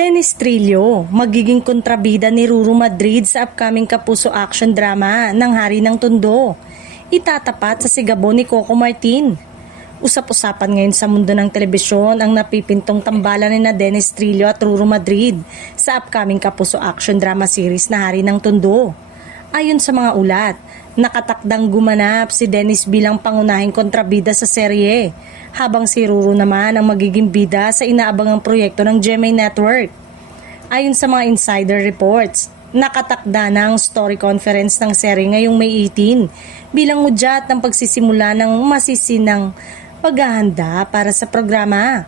Dennis Trillo, magiging kontrabida ni Ruru Madrid sa upcoming Kapuso action drama ng Hari ng Tondo. Itatapat sa sigabo ni Coco Martin. Usap-usapan ngayon sa mundo ng telebisyon ang napipintong tambalan ni Dennis Trillo at Ruru Madrid sa upcoming Kapuso action drama series na Hari ng Tondo. Ayon sa mga ulat, nakatakdang gumanap si Dennis bilang pangunahing kontrabida sa serye, habang si Ruru naman ang magiging bida sa inaabangang proyekto ng GMA Network. Ayon sa mga insider reports, nakatakda na ang story conference ng serye ngayong May 18 bilang hudyat ng pagsisimula ng masisinang paghahanda para sa programa.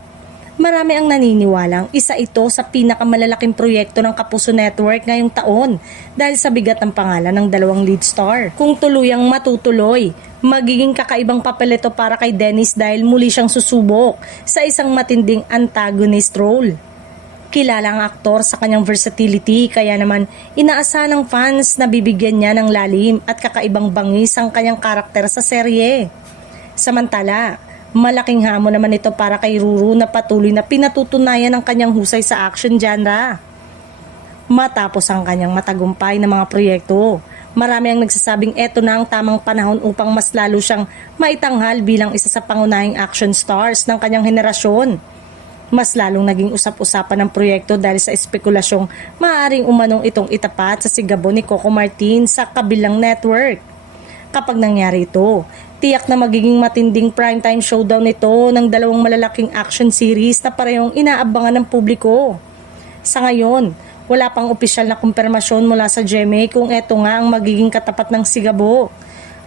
Marami ang naniniwalang isa ito sa pinakamalalaking proyekto ng Kapuso Network ngayong taon dahil sa bigat ng pangalan ng dalawang lead star. Kung tuluyang matutuloy, magiging kakaibang papel ito para kay Dennis dahil muli siyang susubok sa isang matinding antagonist role. Kilala ang aktor sa kanyang versatility, kaya naman inaasahan ng fans na bibigyan niya ng lalim at kakaibang bangis ang kanyang karakter sa serye. Samantala, malaking hamon naman ito para kay Ruru na patuloy na pinatutunayan ang kanyang husay sa action genre. Matapos ang kanyang matagumpay na mga proyekto, marami ang nagsasabing eto na ang tamang panahon upang mas lalo siyang maitanghal bilang isa sa pangunahing action stars ng kanyang henerasyon. Mas lalong naging usap-usapan ng proyekto dahil sa espekulasyong maaaring umanong itong itapat sa sigabo ni Coco Martin sa kabilang network. Kapag nangyari ito, tiyak na magiging matinding primetime showdown ito ng dalawang malalaking action series na parehong inaabangan ng publiko. Sa ngayon, wala pang opisyal na kumpirmasyon mula sa GMA kung eto nga ang magiging katapat ng sigabo.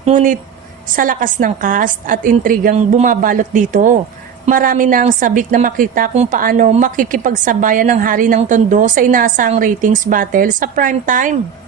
Ngunit sa lakas ng cast at intrigang bumabalot dito, marami na ang sabik na makita kung paano makikipagsabayan ng Hari ng Tondo sa inaasahang ratings battle sa primetime.